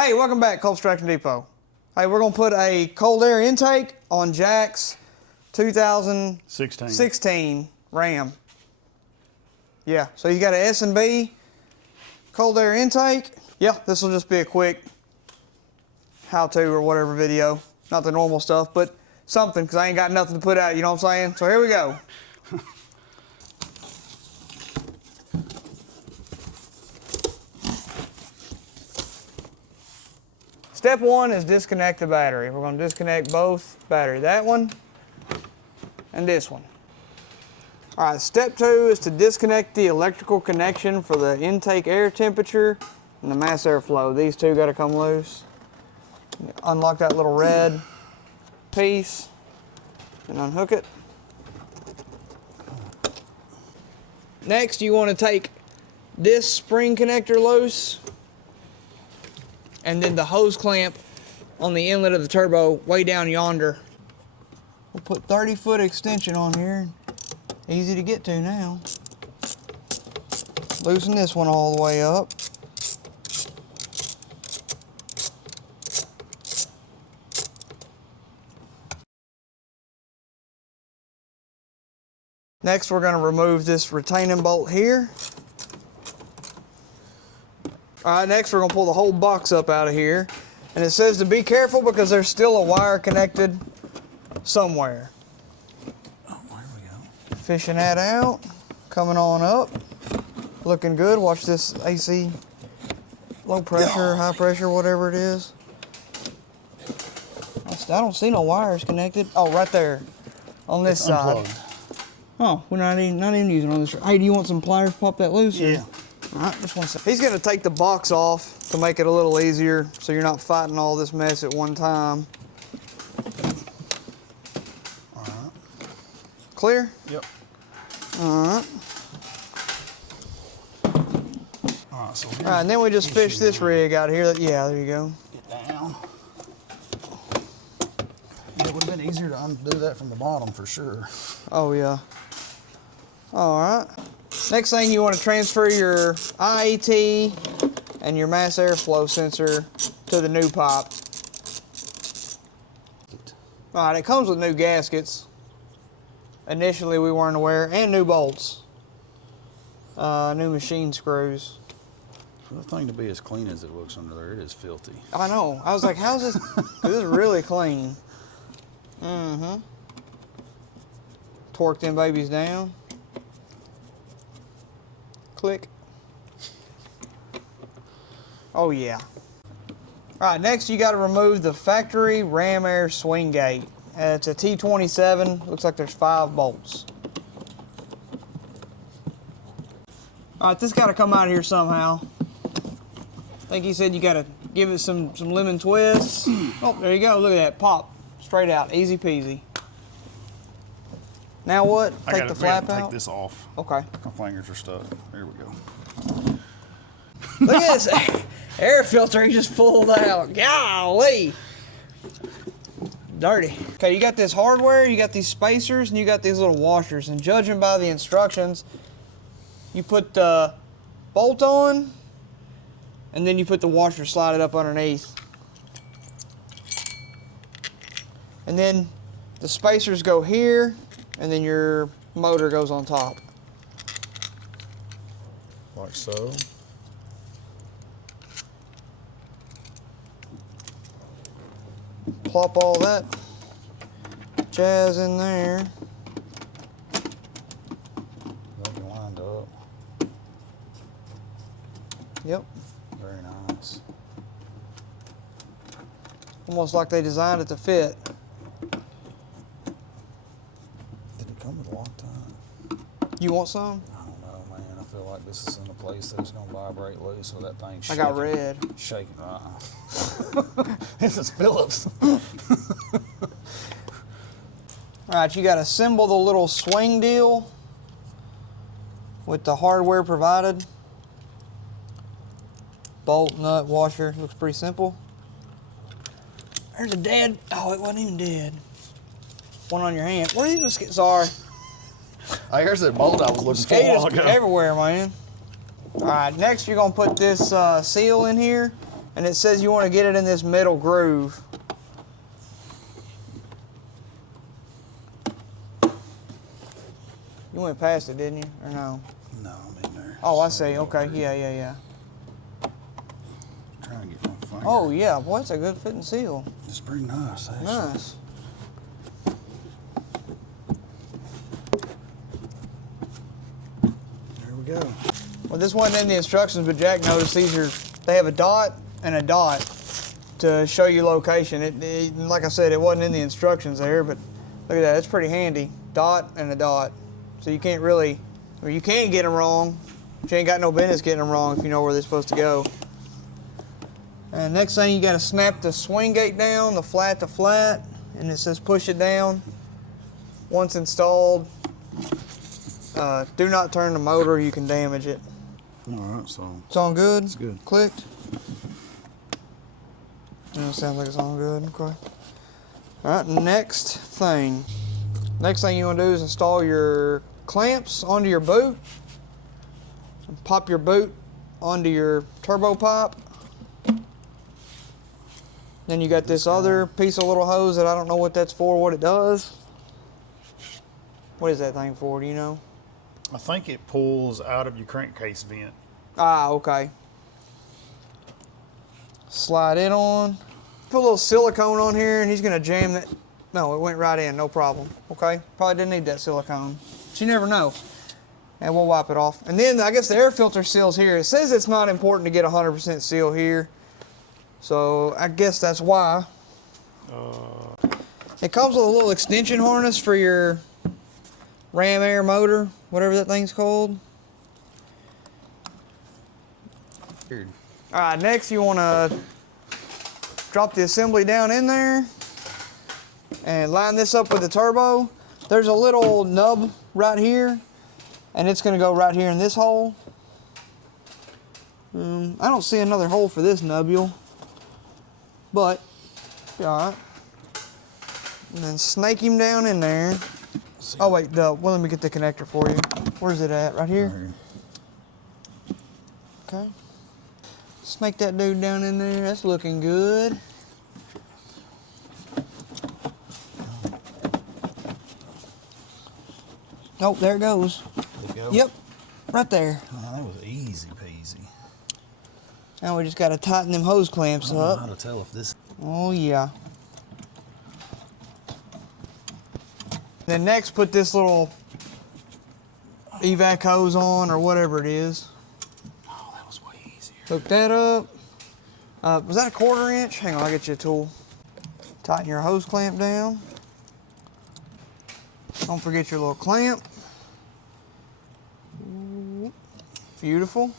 Hey, welcome back, Colts Tractor Depot. Hey, we're gonna put a cold air intake on Jack's 2016 Ram. Yeah, so you got an S&B cold air intake. Yeah, this will just be a quick how-to or whatever video. Not the normal stuff, but something, because I ain't got nothing to put out, you know what I'm saying? So here we go. Step one is disconnect the battery. We're going to disconnect both batteries, that one and this one. All right, step two is to disconnect the electrical connection for the intake air temperature and the mass airflow. These two got to come loose. Unlock that little red piece and unhook it. Next, you want to take this spring connector loose, and then the hose clamp on the inlet of the turbo way down yonder. We'll put 30-foot extension on here. Easy to get to now. Loosen this one all the way up. Next, we're going to remove this retaining bolt here. All right, next we're going to pull the whole box up out of here. And it says to be careful because there's still a wire connected somewhere. Oh, there we go. Fishing that out, coming on up. Looking good. Watch this AC, low pressure, high pressure, whatever it is. I don't see no wires connected. Oh, right there on this side. Unplugged. Oh, we're not even using on this. Hey, do you want some pliers to pop that loose? Yeah. All right, just one second. He's gonna take the box off to make it a little easier so you're not fighting all this mess at one time. All right. Clear? Yep. All right. All right, so All right, and then we just fish this rig out here. Yeah, there you go. Get down. Yeah, it would have been easier to undo that from the bottom for sure. Oh, yeah. All right. Next thing, you want to transfer your IET and your mass airflow sensor to the new pipe. All right, it comes with new gaskets. Initially, we weren't aware, and new bolts. New machine screws. For the thing to be as clean as it looks under there, it is filthy. I know. I was like, how's this? 'Cause this is really clean. Mm-hmm. Torque them babies down. Click. Oh yeah. All right, next you got to remove the factory ram air swing gate. It's a T27. Looks like there's 5 bolts. All right, this got to come out of here somehow. I think he said you got to give it some lemon twists. Oh, there you go. Look at that. Pop. Straight out. Easy peasy. Now what? Take the flap out? Take this off. Okay. My fingers are stuck. There we go. Look at this air filter he just pulled out. Golly. Dirty. Okay, you got this hardware, you got these spacers, and you got these little washers. And judging by the instructions, you put the bolt on, and then you put the washer, slide it up underneath. And then the spacers go here, and then your motor goes on top. Like so. Plop all that jazz in there. They'll be lined up. Yep. Very nice. Almost like they designed it to fit. Did it come with a lock time? You want some? I don't know, man. I feel like this is in a place that's going to vibrate loose with that thing I shaking. got red. Shaking. This is Phillips. All right, you got to assemble the little swing deal with the hardware provided. Bolt, nut, washer. Looks pretty simple. There's a dead. Oh, it wasn't even dead. One on your hand. Where are these mosquitoes? Sorry. Hey, here's that bolt I was looking for a while Mosquitoes ago. everywhere, man. All right, next you're gonna put this seal in here, and it says you want to get it in this middle groove. You went past it, didn't you? Or no? No, I'm in there. Oh, I see. Okay. Yeah. Trying to get my finger. Oh, yeah. Boy, that's a good fitting seal. It's pretty nice, actually. Nice. There we go. Well, this wasn't in the instructions, but Jack noticed they have a dot and a dot to show you location. Like I said, it wasn't in the instructions there, but look at that. It's pretty handy. Dot and a dot. So you can't really, or you can get them wrong, but you ain't got no business getting them wrong if you know where they're supposed to go. And next thing, you got to snap the swing gate down, the flat to flat, and it says push it down. Once installed, do not turn the motor, you can damage it. All right, so It's on good? it's good. Clicked? Yeah, it sounds like it's on good. Okay. Alright, next thing. Next thing you want to do is install your clamps onto your boot. Pop your boot onto your turbo pipe. Then you got this other piece of little hose that I don't know what that's for, what it does. What is that thing for, do you know? I think it pulls out of your crankcase vent. Ah, okay. Slide it on. Put a little silicone on here and he's gonna jam that. No, it went right in, no problem. Okay, probably didn't need that silicone. But you never know. And we'll wipe it off. And then I guess the air filter seal's here. It says it's not important to get 100% seal here. So I guess that's why. It comes with a little extension harness for your Ram Air motor, whatever that thing's called. Weird. All right, next you want to drop the assembly down in there and line this up with the turbo. There's a little nub right here, and it's going to go right here in this hole. I don't see another hole for this nubule, but all right. And then snake him down in there. Oh wait, well, let me get the connector for you. Where's it at? Right here? Okay. Snake that dude down in there. That's looking good. Oh, there it goes. There you go. Yep, right there. Oh, that was easy peasy. Now we just got to tighten them hose clamps I don't know how up. to tell if this. Oh yeah. Then next, put this little evac hose on or whatever it is. Oh, that was way easier. Hook that up. Was that a 1/4 inch? Hang on, I'll get you a tool. Tighten your hose clamp down. Don't forget your little clamp. Beautiful.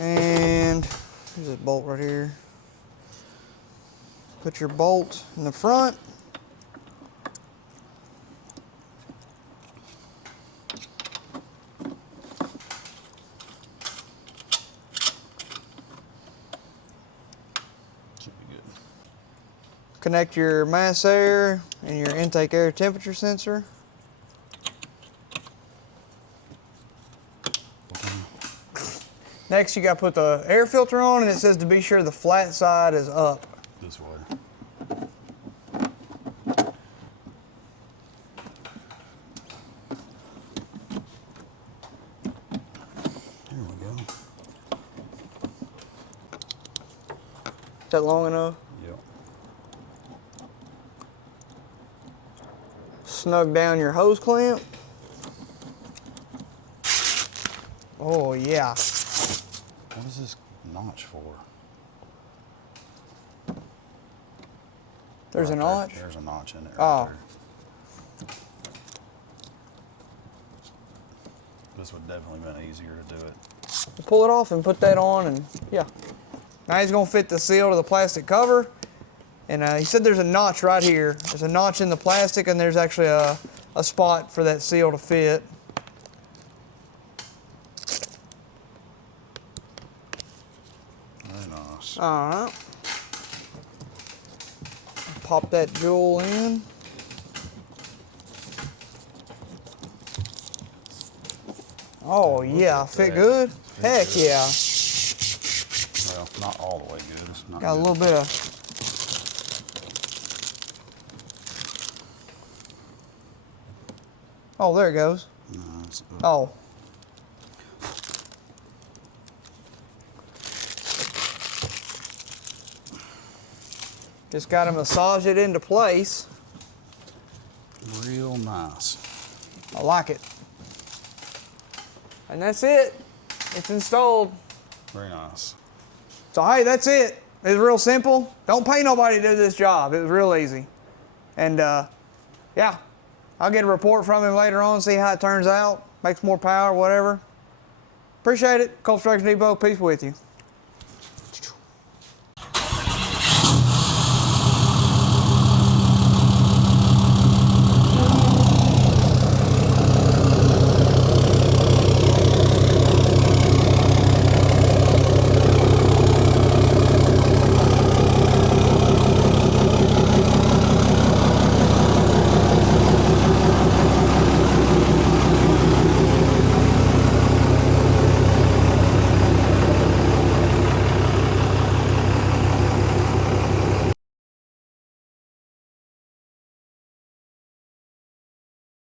And there's a bolt right here. Put your bolt in the front. Connect your mass air and your intake air temperature sensor. Next, you got to put the air filter on, and it says to be sure the flat side is up. This way. Here we go. Is that long enough? Yep. Snug down your hose clamp. Oh yeah. What is this notch for? There's a Right notch? There's a notch in it. Oh. Right there. This would definitely been easier to do it. Pull it off and put that on, and yeah. Now he's gonna fit the seal to the plastic cover. And he said there's a notch right here. There's a notch in the plastic, and there's actually a spot for that seal to fit. Very nice. All right. Pop that jewel in. Oh yeah, fit that. good? Heck yeah. Well, not all the way good. It's not Got a good. little bit of. Oh, there it goes. No, it's, Oh. Just got to massage it into place. real nice. I like it. And that's it. It's installed. Very nice. So hey, that's it. It's real simple. Don't pay nobody to do this job. It was real easy. And yeah, I'll get a report from him later on, see how it turns out. Makes more power, whatever. Appreciate it. Cold Structure Depot, peace with you.